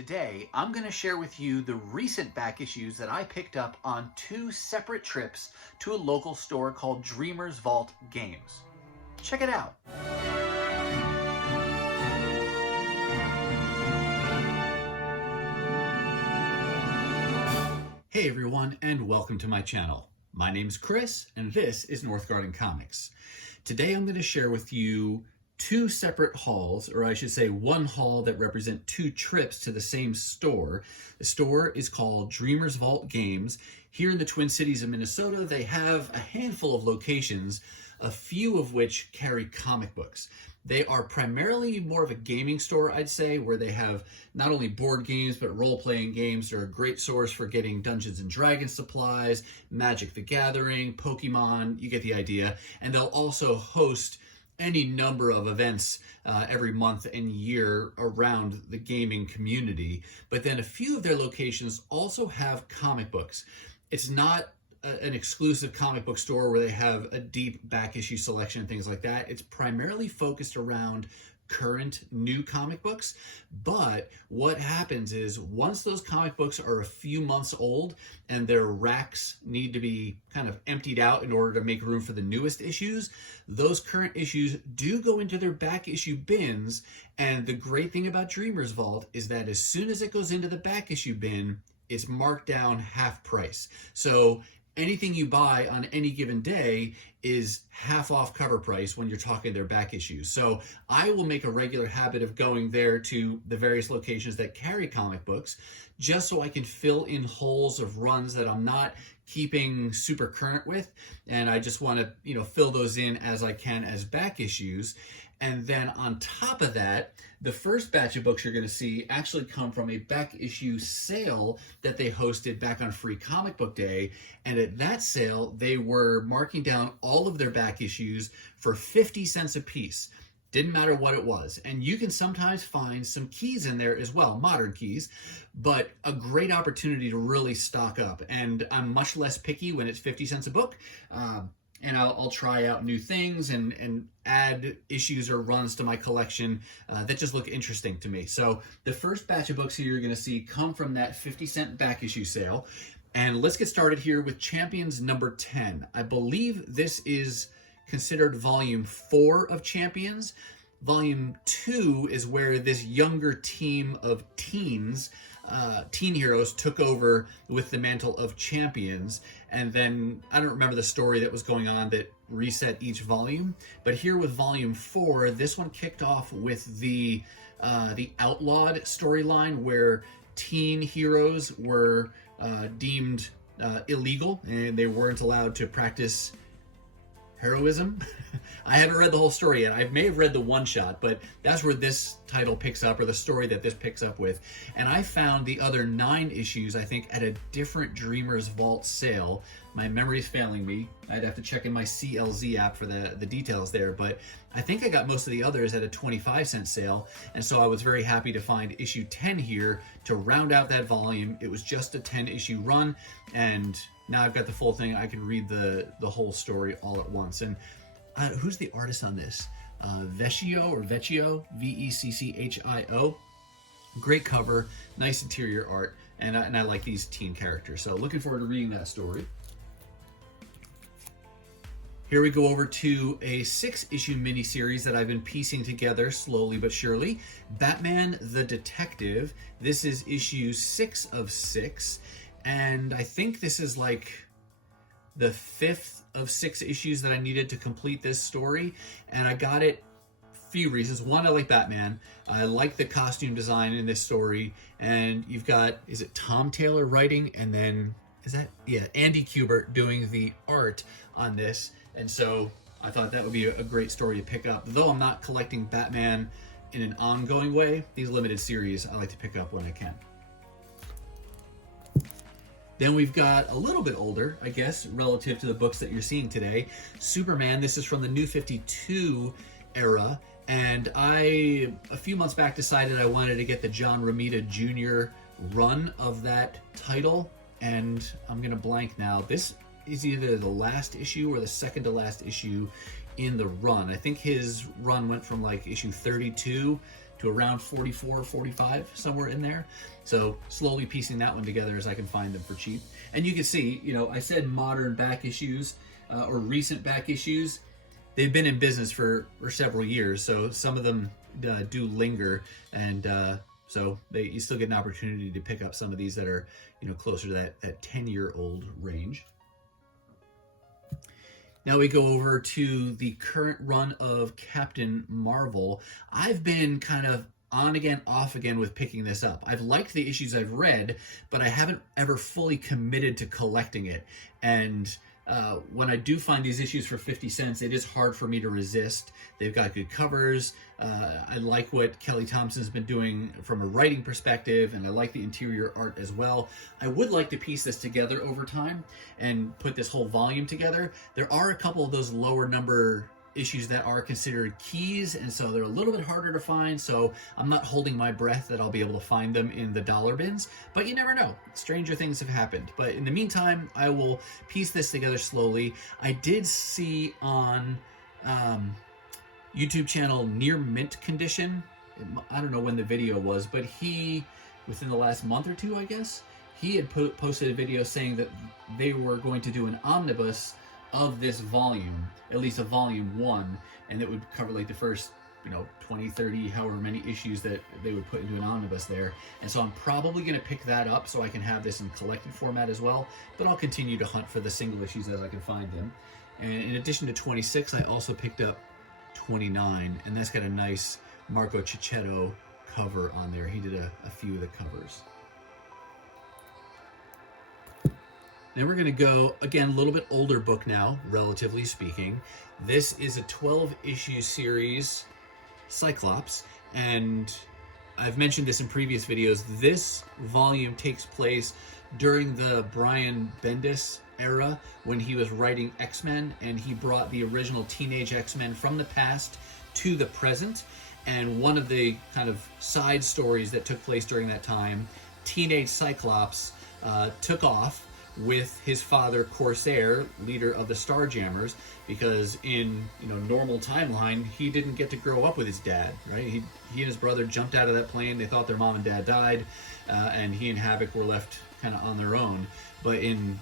Today, I'm going to share with you the recent back issues that I picked up on 2 separate trips to a local store called Dreamer's Vault Games. Check it out. Hey everyone, and welcome to my channel. My name's Chris, and this is Northgarden Comics. Today I'm going to share with you 2 separate hauls, or I should say 1 haul that represent 2 trips to the same store. The store is called Dreamer's Vault Games. Here in the Twin Cities of Minnesota, they have a handful of locations, a few of which carry comic books. They are primarily more of a gaming store, I'd say, where they have not only board games, but role-playing games. They're a great source for getting Dungeons & Dragons supplies, Magic the Gathering, Pokemon, you get the idea. And they'll also host any number of events every month and year around the gaming community. But then a few of their locations also have comic books. It's not an exclusive comic book store where they have a deep back issue selection and things like that. It's primarily focused around current new comic books. But what happens is once those comic books are a few months old and their racks need to be kind of emptied out in order to make room for the newest issues, those current issues do go into their back issue bins. And the great thing about Dreamer's Vault is that as soon as it goes into the back issue bin, it's marked down half price. So anything you buy on any given day is half off cover price when you're talking their back issues. So I will make a regular habit of going there to the various locations that carry comic books, just so I can fill in holes of runs that I'm not keeping super current with. And I just want to, fill those in as I can as back issues. And then on top of that, the first batch of books you're going to see actually come from a back issue sale that they hosted back on Free Comic Book Day. And at that sale, they were marking down all of their back issues for 50 cents a piece. Didn't matter what it was. And you can sometimes find some keys in there as well, modern keys, but a great opportunity to really stock up. And I'm much less picky when it's 50 cents a book. And I'll try out new things and add issues or runs to my collection that just look interesting to me. So the first batch of books here you're going to see come from that 50-cent back issue sale. And let's get started here with Champions number 10. I believe this is considered volume 4 of Champions. Volume 2 is where this younger team of teen heroes took over with the mantle of champions. And then I don't remember the story that was going on that reset each volume. But here with volume 4, this one kicked off with the outlawed storyline where teen heroes were deemed illegal and they weren't allowed to practice heroism. I haven't read the whole story yet. I may have read the one-shot, but that's where this title picks up, or the story that this picks up with. And I found the other 9 issues, I think, at a different Dreamer's Vault sale. My memory's failing me. I'd have to check in my CLZ app for the details there, but I think I got most of the others at a 25-cent sale, and so I was very happy to find issue 10 here to round out that volume. It was just a 10-issue run, and now I've got the full thing. I can read the whole story all at once. And who's the artist on this? Vecchio, V-E-C-C-H-I-O. Great cover, nice interior art, and I like these teen characters. So looking forward to reading that story. Here we go over to a 6-issue miniseries that I've been piecing together slowly but surely. Batman the Detective. This is issue 6 of 6. And I think this is like the 5th of 6 issues that I needed to complete this story. And I got it a few reasons. One, I like Batman. I like the costume design in this story. And you've got, is it Tom Taylor writing? And then, Andy Kubert doing the art on this. And so I thought that would be a great story to pick up. Though I'm not collecting Batman in an ongoing way, these limited series I like to pick up when I can. Then we've got a little bit older, I guess, relative to the books that you're seeing today. Superman, this is from the New 52 era. And I, a few months back, decided I wanted to get the John Romita Jr. run of that title. And I'm going to blank now. This is either the last issue or the second to last issue in the run. I think his run went from like issue 32 to around 44, 45, somewhere in there. So slowly piecing that one together as I can find them for cheap. And you can see, you know, I said modern back issues or recent back issues. They've been in business for several years, so some of them do linger, and so you still get an opportunity to pick up some of these that are, you know, closer to that 10-year-old range. Now we go over to the current run of Captain Marvel. I've been kind of on again, off again with picking this up. I've liked the issues I've read, but I haven't ever fully committed to collecting it. And when I do find these issues for 50 cents, it is hard for me to resist. They've got good covers. I like what Kelly Thompson's been doing from a writing perspective, and I like the interior art as well. I would like to piece this together over time and put this whole volume together. There are a couple of those lower number issues that are considered keys, and so they're a little bit harder to find, so I'm not holding my breath that I'll be able to find them in the dollar bins, but you never know. Stranger things have happened. But in the meantime, I will piece this together slowly. I did see on YouTube channel Near Mint Condition, I don't know when the video was, but he, within the last month or two, I guess, he had posted a video saying that they were going to do an omnibus of this volume, at least a volume 1, and it would cover like the first, you know, 20, 30, however many issues that they would put into an omnibus there. And so I'm probably going to pick that up so I can have this in collected format as well, but I'll continue to hunt for the single issues as I can find them. And in addition to 26, I also picked up 29, and that's got a nice Marco Cicchetto cover on there. He did a few of the covers. Then we're going to go, again, a little bit older book now, relatively speaking. This is a 12-issue series, Cyclops, and I've mentioned this in previous videos. This volume takes place during the Brian Bendis era when he was writing X-Men, and he brought the original Teenage X-Men from the past to the present. And one of the kind of side stories that took place during that time, Teenage Cyclops took off with his father Corsair, leader of the Starjammers, because in, you know, normal timeline he didn't get to grow up with his dad, right? He and his brother jumped out of that plane. They thought their mom and dad died, and he and Havoc were left kind of on their own. But in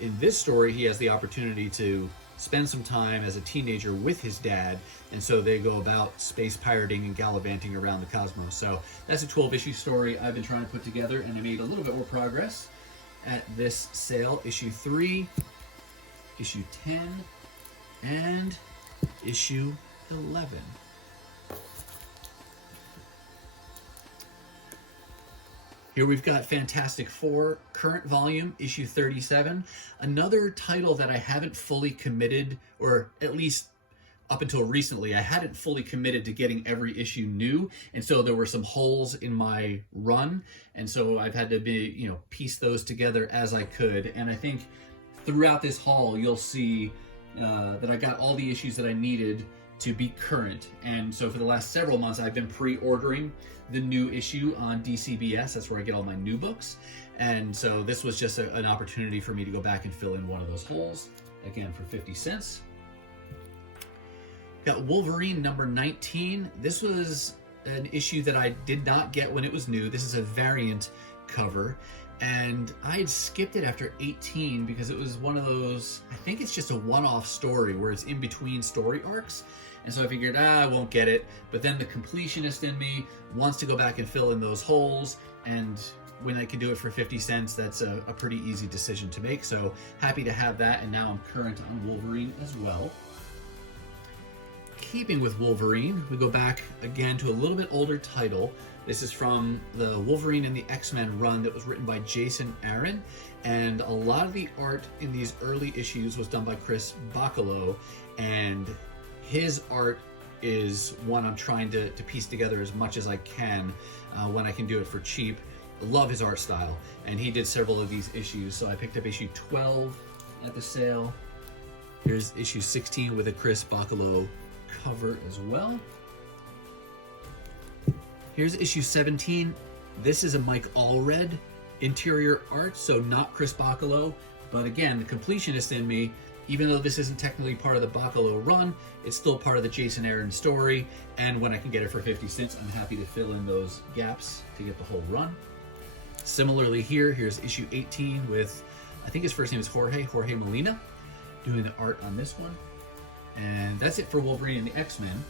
this story, he has the opportunity to spend some time as a teenager with his dad, and so they go about space pirating and gallivanting around the cosmos. So that's a 12-issue story I've been trying to put together, and I made a little bit more progress at this sale. Issue 3, issue 10, and issue 11. Here we've got Fantastic Four, current volume, issue 37. Another title that I haven't fully committed, or at least up until recently, I hadn't fully committed to getting every issue new, and so there were some holes in my run, and so I've had to piece those together as I could. And I think throughout this haul, you'll see that I got all the issues that I needed to be current. And so for the last several months, I've been pre-ordering the new issue on DCBS. That's where I get all my new books. And so this was just an opportunity for me to go back and fill in one of those holes, again for 50 cents. Got Wolverine number 19. This was an issue that I did not get when it was new. This is a variant cover, and I had skipped it after 18 because it was one of those, I think it's just a one-off story where it's in between story arcs, and so I figured, I won't get it. But then the completionist in me wants to go back and fill in those holes, and when I can do it for 50 cents, that's a pretty easy decision to make. So happy to have that, and now I'm current on Wolverine as well. Keeping with Wolverine, we go back again to a little bit older title. This is from the Wolverine and the X-Men run that was written by Jason Aaron, and a lot of the art in these early issues was done by Chris Bachalo, and his art is one I'm trying to piece together as much as I can when I can do it for cheap. I love his art style, and he did several of these issues, so I picked up issue 12 at the sale. Here's issue 16 with a Chris Bachalo cover as well. Here's issue 17. This is a Mike Allred interior art, so not Chris Bachalo, but again, the completionist in me Even though this isn't technically part of the Bacalo run, it's still part of the Jason Aaron story, and when I can get it for 50 cents, I'm happy to fill in those gaps to get the whole run. Similarly here's issue 18 with, I think his first name is Jorge Molina, doing the art on this one. And that's it for Wolverine and the X-Men.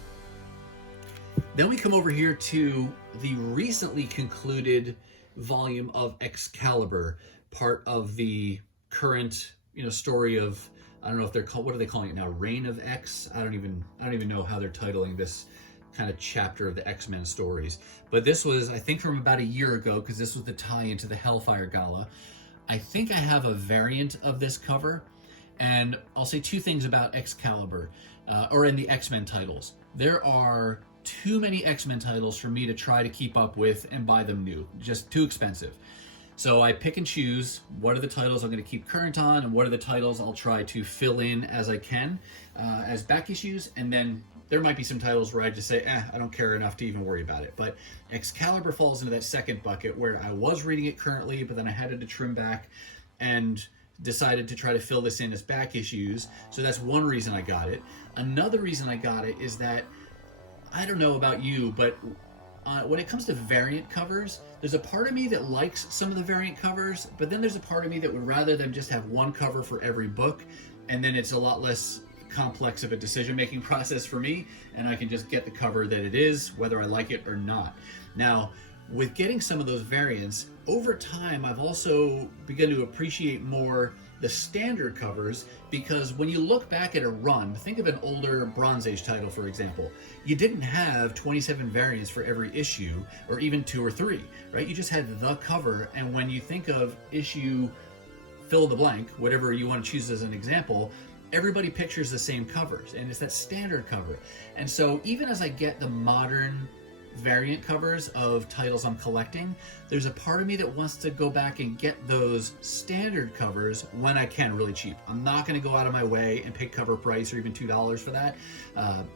Then we come over here to the recently concluded volume of Excalibur, part of the current, story of, I don't know if they're called, what are they calling it now? Reign of X? I don't even know how they're titling this kind of chapter of the X-Men stories. But this was, I think, from about a year ago, because this was the tie-in to the Hellfire Gala. I think I have a variant of this cover, and I'll say two things about Excalibur, or in the X-Men titles. There are too many X-Men titles for me to try to keep up with and buy them new. Just too expensive. So I pick and choose what are the titles I'm going to keep current on, and what are the titles I'll try to fill in as I can as back issues, and then there might be some titles where I just say, I don't care enough to even worry about it. But Excalibur falls into that second bucket where I was reading it currently, but then I had to trim back and decided to try to fill this in as back issues. So that's one reason I got it. Another reason I got it is that, I don't know about you, but when it comes to variant covers, there's a part of me that likes some of the variant covers, but then there's a part of me that would rather them just have one cover for every book, and then it's a lot less complex of a decision-making process for me, and I can just get the cover that it is, whether I like it or not. Now, with getting some of those variants, over time I've also begun to appreciate more the standard covers, because when you look back at a run, think of an older Bronze Age title, for example. You didn't have 27 variants for every issue, or even 2 or 3, right? You just had the cover, and when you think of issue fill in the blank, whatever you want to choose as an example, everybody pictures the same covers, and it's that standard cover. And so even as I get the modern variant covers of titles I'm collecting, there's a part of me that wants to go back and get those standard covers when I can, really cheap. I'm not going to go out of my way and pay cover price or even $2 for that,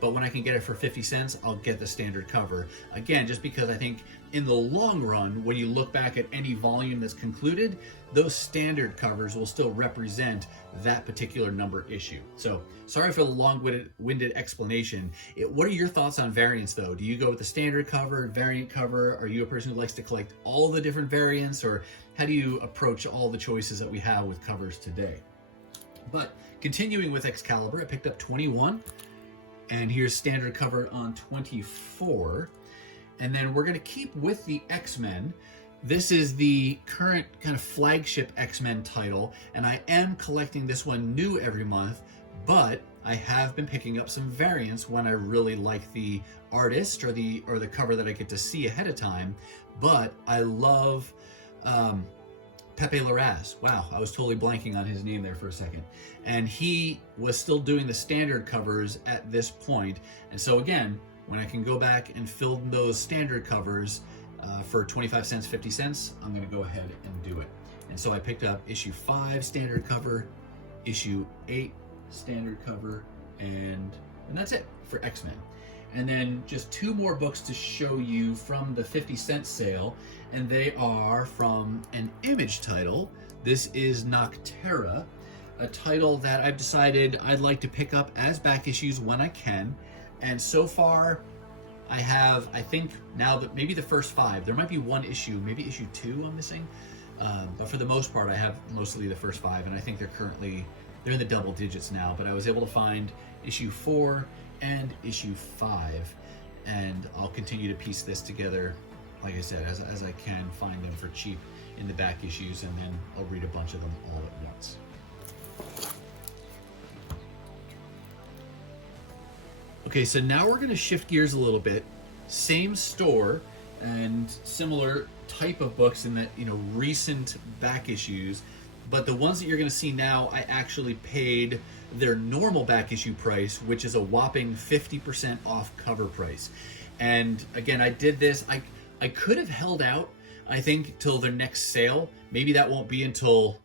but when I can get it for 50 cents, I'll get the standard cover. Again, just because I think in the long run, when you look back at any volume that's concluded, those standard covers will still represent that particular number issue. So sorry for the long-winded explanation. What are your thoughts on variants, though? Do you go with the standard cover, variant cover? Are you a person who likes to collect all the different variants, or how do you approach all the choices that we have with covers today? But continuing with Excalibur, I picked up 21, and here's standard cover on 24. And then we're going to keep with the X-Men. This is the current kind of flagship X-Men title, and I am collecting this one new every month, but I have been picking up some variants when I really like the artist or the cover that I get to see ahead of time. But I love Pepe Larraz. Wow, I was totally blanking on his name there for a second. And he was still doing the standard covers at this point. And so again, when I can go back and fill those standard covers for 25 cents, 50 cents, I'm going to go ahead and do it. And so I picked up issue 5 standard cover, issue 8 standard cover, and that's it for X-Men. And then just 2 more books to show you from the 50-cent sale, and they are from an Image title. This is Nocterra, a title that I've decided I'd like to pick up as back issues when I can. And so far, I have, I think now that maybe the first 5, there might be one issue, maybe issue 2 I'm missing. But for the most part, I have mostly the first 5, and I think they're in the double digits now, but I was able to find issue 4 and issue 5, and I'll continue to piece this together, like I said, as I can find them for cheap in the back issues, and then I'll read a bunch of them all at once. Okay, so now we're going to shift gears a little bit. Same store and similar type of books in that, recent back issues, but the ones that you're going to see now, I actually paid their normal back issue price, which is a whopping 50% off cover price. And again, I did this, I could have held out, I think, till their next sale. Maybe that won't be until,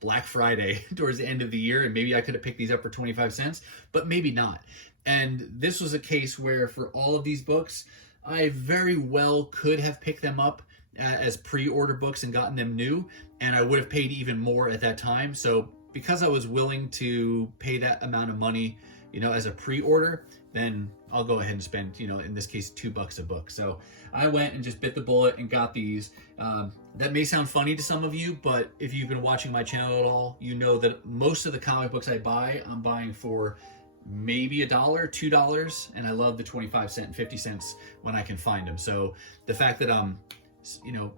Black Friday towards the end of the year, and maybe I could have picked these up for 25 cents, but maybe not. And this was a case where for all of these books, I very well could have picked them up as pre-order books and gotten them new, and I would have paid even more at that time. So because I was willing to pay that amount of money, as a pre-order, then I'll go ahead and spend, in this case, $2 a book. So I went and just bit the bullet and got these. That may sound funny to some of you, but if you've been watching my channel at all, you know that most of the comic books I buy, I'm buying for maybe $1, $2, and I love the 25-cent and 50 cents when I can find them. So the fact that I'm,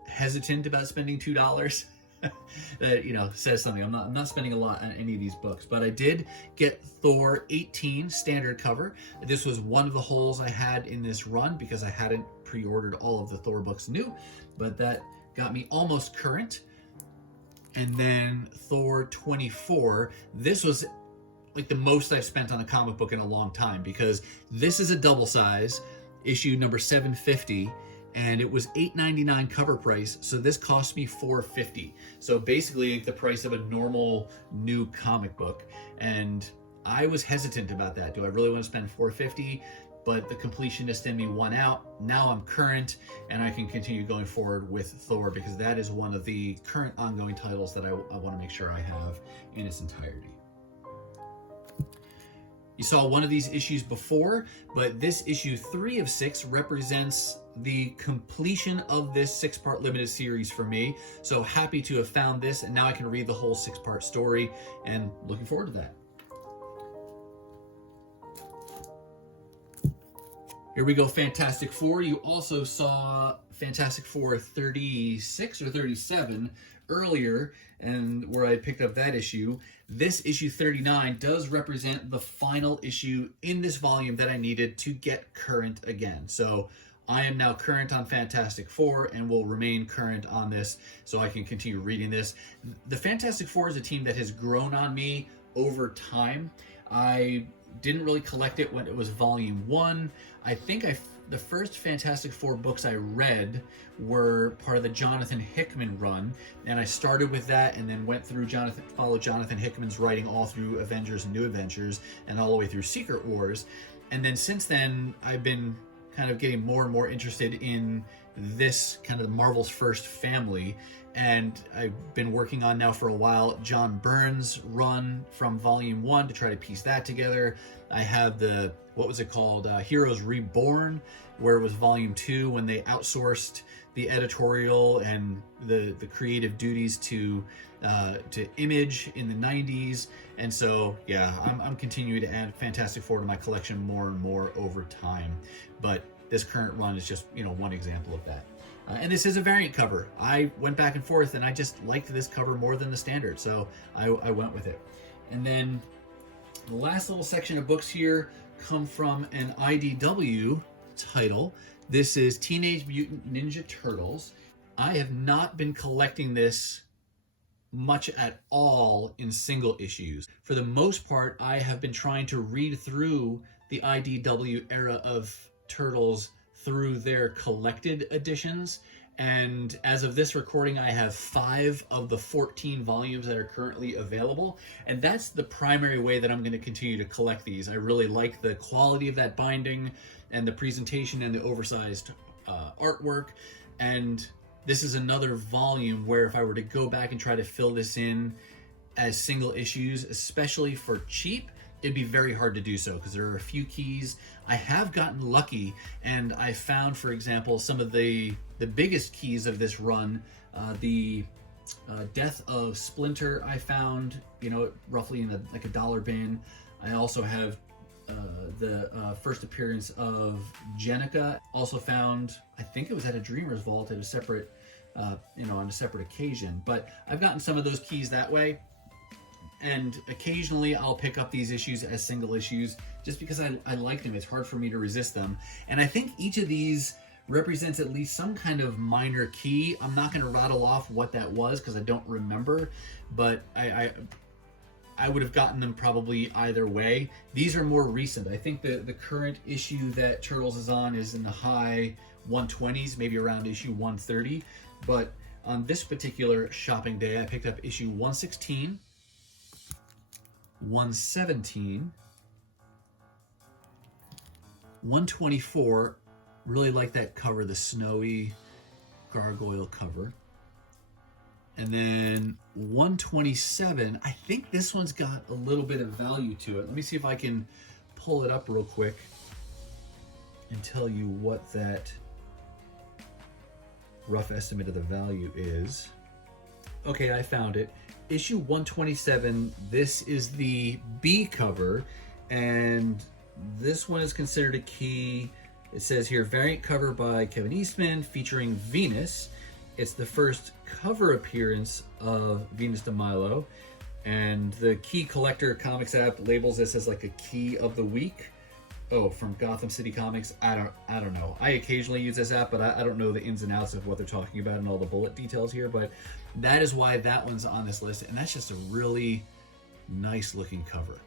hesitant about spending $2, that says something. I'm not spending a lot on any of these books, but I did get Thor 18 standard cover. This was one of the holes I had in this run because I hadn't pre-ordered all of the Thor books new, but that got me almost current. And then Thor 24, this was like the most I've spent on a comic book in a long time, because this is a double size, issue number 750, and it was $8.99 cover price, so this cost me $4.50. So basically the price of a normal new comic book. And I was hesitant about that. Do I really want to spend $4.50? But the completionist in me won out. Now I'm current, and I can continue going forward with Thor, because that is one of the current ongoing titles that I want to make sure I have in its entirety. You saw one of these issues before, but this issue 3 of 6 represents the completion of this 6-part limited series for me. So happy to have found this, and now I can read the whole 6-part story, and looking forward to that. Here we go, Fantastic Four. You also saw Fantastic Four 36 or 37 earlier, and where I picked up that issue. This issue 39 does represent the final issue in this volume that I needed to get current again. So I am now current on Fantastic Four and will remain current on this so I can continue reading this. The Fantastic Four is a team that has grown on me over time. I didn't really collect it when it was volume 1. I think the first Fantastic Four books I read were part of the Jonathan Hickman run, and I started with that and then went through followed Jonathan Hickman's writing all through Avengers and New Adventures and all the way through Secret Wars. And then since then, I've been kind of getting more and more interested in this kind of Marvel's first family, and I've been working on now for a while John Byrne's run from volume 1 to try to piece that together. I have the, what was it called, Heroes Reborn, where it was volume 2 when they outsourced the editorial and the creative duties to Image in the 90s. And so yeah, I'm continuing to add Fantastic Four to my collection more and more over time, but this current run is just one example of that. And this is a variant cover. I went back and forth, and I just liked this cover more than the standard, so I went with it. And then the last little section of books here come from an IDW title. This is Teenage Mutant Ninja Turtles. I have not been collecting this much at all in single issues. For the most part, I have been trying to read through the IDW era of Turtles through their collected editions, and as of this recording, I have 5 of the 14 volumes that are currently available, and that's the primary way that I'm going to continue to collect these. I really like the quality of that binding and the presentation and the oversized artwork, and this is another volume where if I were to go back and try to fill this in as single issues, especially for cheap, it'd be very hard to do so because there are a few keys. I have gotten lucky, and I found, for example, some of the biggest keys of this run. The Death of Splinter I found, roughly in like a $1 bin. I also have the first appearance of Jenica. Also found, I think it was at a Dreamer's Vault at a separate, on a separate occasion. But I've gotten some of those keys that way. And occasionally I'll pick up these issues as single issues just because I like them. It's hard for me to resist them. And I think each of these represents at least some kind of minor key. I'm not going to rattle off what that was because I don't remember, but I would have gotten them probably either way. These are more recent. I think the current issue that Turtles is on is in the high 120s, maybe around issue 130. But on this particular shopping day, I picked up issue 116, 117, 124. Really like that cover, the snowy gargoyle cover. And then 127, I think this one's got a little bit of value to it. Let me see if I can pull it up real quick and tell you what that rough estimate of the value is. Okay, I found it. Issue 127, this is the B cover, and this one is considered a key. It says here, variant cover by Kevin Eastman featuring Venus. It's the first cover appearance of Venus de Milo, and the Key Collector Comics app labels this as like a key of the week. Oh, from Gotham City Comics. I don't know. I occasionally use this app, but I don't know the ins and outs of what they're talking about and all the bullet details here, but that is why that one's on this list, and that's just a really nice looking cover.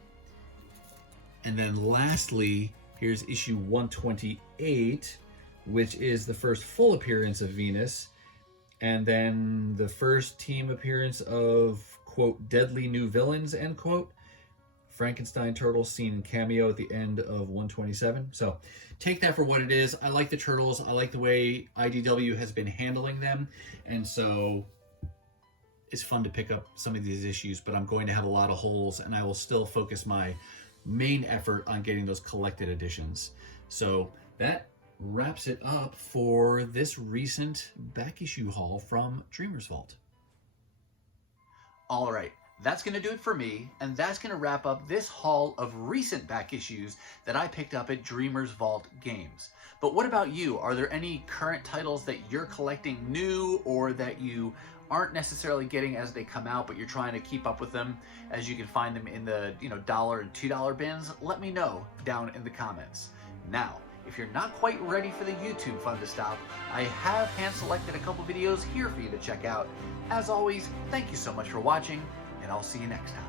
And then lastly, here's issue 128, which is the first full appearance of Venus, and then the first team appearance of, quote, deadly new villains, end quote. Frankenstein Turtles seen in cameo at the end of 127. So take that for what it is. I like the Turtles. I like the way IDW has been handling them. And so it's fun to pick up some of these issues, but I'm going to have a lot of holes, and I will still focus my main effort on getting those collected editions. So that wraps it up for this recent back issue haul from Dreamer's Vault. All right, that's going to do it for me, and that's going to wrap up this haul of recent back issues that I picked up at Dreamer's Vault Games. But what about you? Are there any current titles that you're collecting new, or that you aren't necessarily getting as they come out, but you're trying to keep up with them as you can find them in the $1 and $2 bins? Let me know down in the comments. Now, if you're not quite ready for the YouTube fun to stop, I have hand-selected a couple videos here for you to check out. As always, thank you so much for watching, and I'll see you next time.